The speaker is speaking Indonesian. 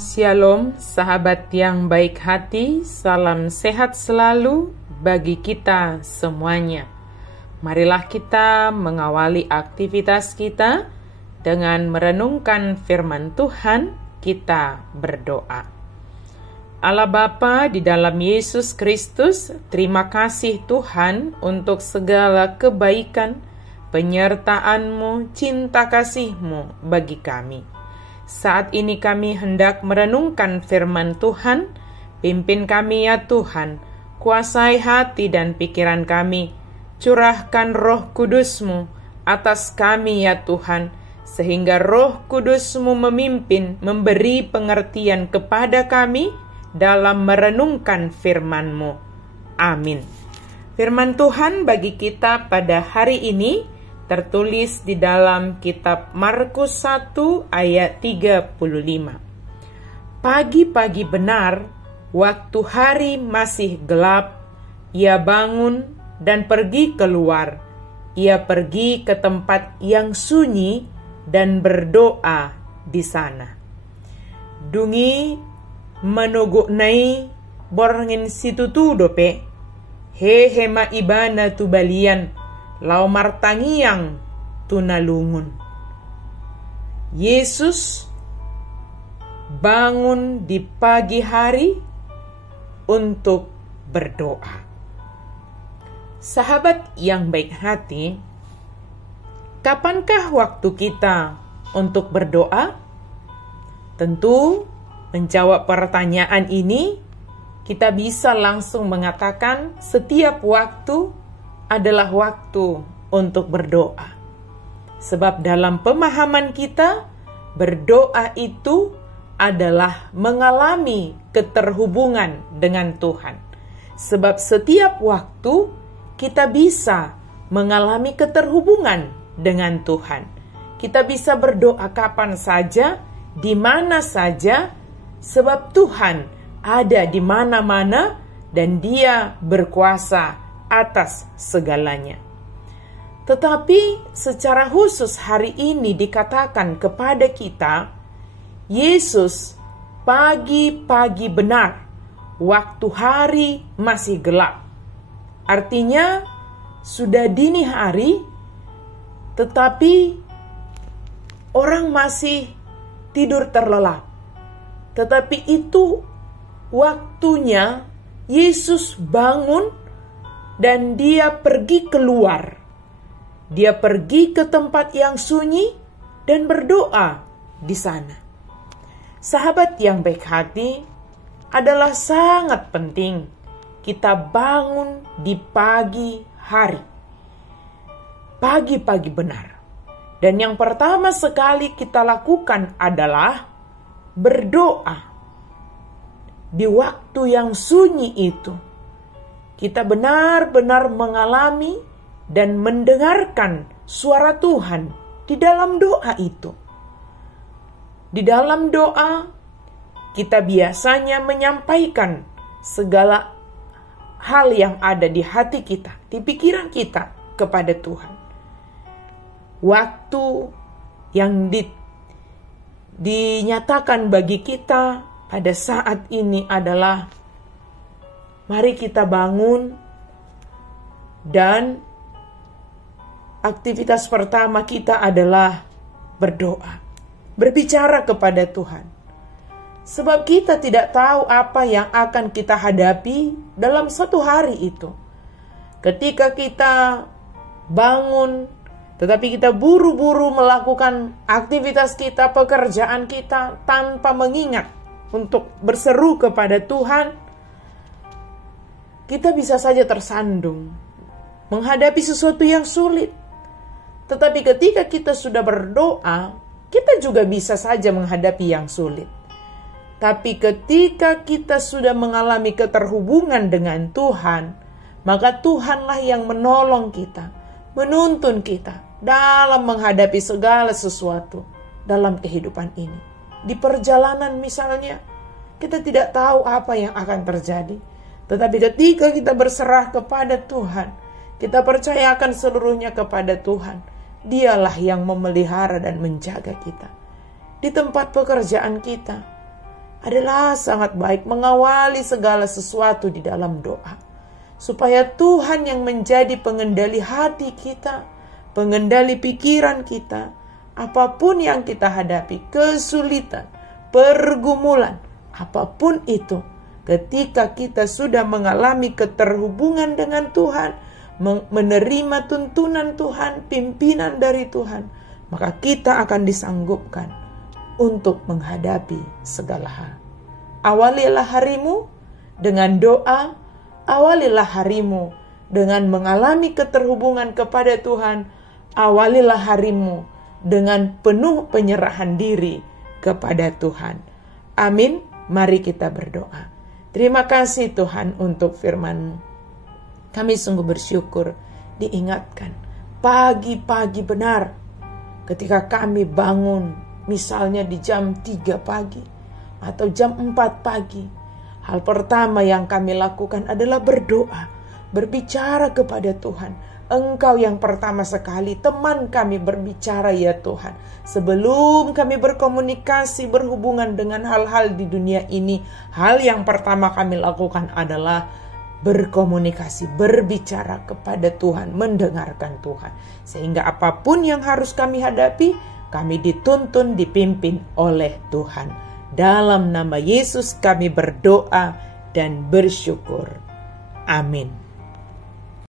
Shalom, sahabat yang baik hati, salam sehat selalu bagi kita semuanya. Marilah kita mengawali aktivitas kita dengan merenungkan firman Tuhan. Kita berdoa. Allah Bapa di dalam Yesus Kristus, terima kasih Tuhan untuk segala kebaikan, penyertaan-Mu, cinta kasih-Mu bagi kami. Saat ini kami hendak merenungkan firman Tuhan. Pimpin kami ya Tuhan, kuasai hati dan pikiran kami. Curahkan Roh Kudus-Mu atas kami ya Tuhan, sehingga Roh Kudus-Mu memimpin, memberi pengertian kepada kami dalam merenungkan firman-Mu. Amin. Firman Tuhan bagi kita pada hari ini tertulis di dalam kitab Markus 1 ayat 35. Pagi-pagi benar, waktu hari masih gelap, ia bangun dan pergi keluar. Ia pergi ke tempat yang sunyi dan berdoa di sana. Dungi menogoknai borngin situ tu dope, hehe ma ibana tu balian, lau martangiang tunalungun. Yesus bangun di pagi hari untuk berdoa. Sahabat yang baik hati, kapankah waktu kita untuk berdoa? Tentu menjawab pertanyaan ini, kita bisa langsung mengatakan setiap waktu adalah waktu untuk berdoa. Sebab dalam pemahaman kita, berdoa itu adalah mengalami keterhubungan dengan Tuhan. Sebab setiap waktu kita bisa mengalami keterhubungan dengan Tuhan. Kita bisa berdoa kapan saja, di mana saja, sebab Tuhan ada di mana-mana dan Dia berkuasa atas segalanya. Tetapi secara khusus hari ini dikatakan kepada kita, Yesus pagi-pagi benar, waktu hari masih gelap. Artinya sudah dini hari, tetapi orang masih tidur terlelap. Tetapi itu waktunya Yesus bangun dan Dia pergi keluar. Dia pergi ke tempat yang sunyi dan berdoa di sana. Sahabat yang baik hati, adalah sangat penting kita bangun di pagi hari. Pagi-pagi benar. Dan yang pertama sekali kita lakukan adalah berdoa. Di waktu yang sunyi itu, kita benar-benar mengalami dan mendengarkan suara Tuhan di dalam doa itu. Di dalam doa, kita biasanya menyampaikan segala hal yang ada di hati kita, di pikiran kita kepada Tuhan. Waktu yang dinyatakan bagi kita pada saat ini adalah mari kita bangun dan aktivitas pertama kita adalah berdoa, berbicara kepada Tuhan. Sebab kita tidak tahu apa yang akan kita hadapi dalam satu hari itu. Ketika kita bangun, tetapi kita buru-buru melakukan aktivitas kita, pekerjaan kita tanpa mengingat untuk berseru kepada Tuhan, kita bisa saja tersandung, menghadapi sesuatu yang sulit. Tetapi ketika kita sudah berdoa, kita juga bisa saja menghadapi yang sulit. Tapi ketika kita sudah mengalami keterhubungan dengan Tuhan, maka Tuhanlah yang menolong kita, menuntun kita dalam menghadapi segala sesuatu dalam kehidupan ini. Di perjalanan misalnya, kita tidak tahu apa yang akan terjadi. Tetapi ketika kita berserah kepada Tuhan, kita percayakan seluruhnya kepada Tuhan, Dialah yang memelihara dan menjaga kita. Di tempat pekerjaan kita, adalah sangat baik mengawali segala sesuatu di dalam doa. Supaya Tuhan yang menjadi pengendali hati kita, pengendali pikiran kita, apapun yang kita hadapi, kesulitan, pergumulan, apapun itu, ketika kita sudah mengalami keterhubungan dengan Tuhan, menerima tuntunan Tuhan, pimpinan dari Tuhan, maka kita akan disanggupkan untuk menghadapi segala hal. Awalilah harimu dengan doa, awalilah harimu dengan mengalami keterhubungan kepada Tuhan, awalilah harimu dengan penuh penyerahan diri kepada Tuhan. Amin. Mari kita berdoa. Terima kasih Tuhan untuk firman-Mu. Kami sungguh bersyukur diingatkan pagi-pagi benar ketika kami bangun, misalnya di jam 3 pagi atau jam 4 pagi. Hal pertama yang kami lakukan adalah berdoa, berbicara kepada Tuhan. Engkau yang pertama sekali teman kami berbicara ya Tuhan. Sebelum kami berkomunikasi, berhubungan dengan hal-hal di dunia ini, hal yang pertama kami lakukan adalah berkomunikasi, berbicara kepada Tuhan, mendengarkan Tuhan. Sehingga apapun yang harus kami hadapi, kami dituntun, dipimpin oleh Tuhan. Dalam nama Yesus kami berdoa dan bersyukur. Amin.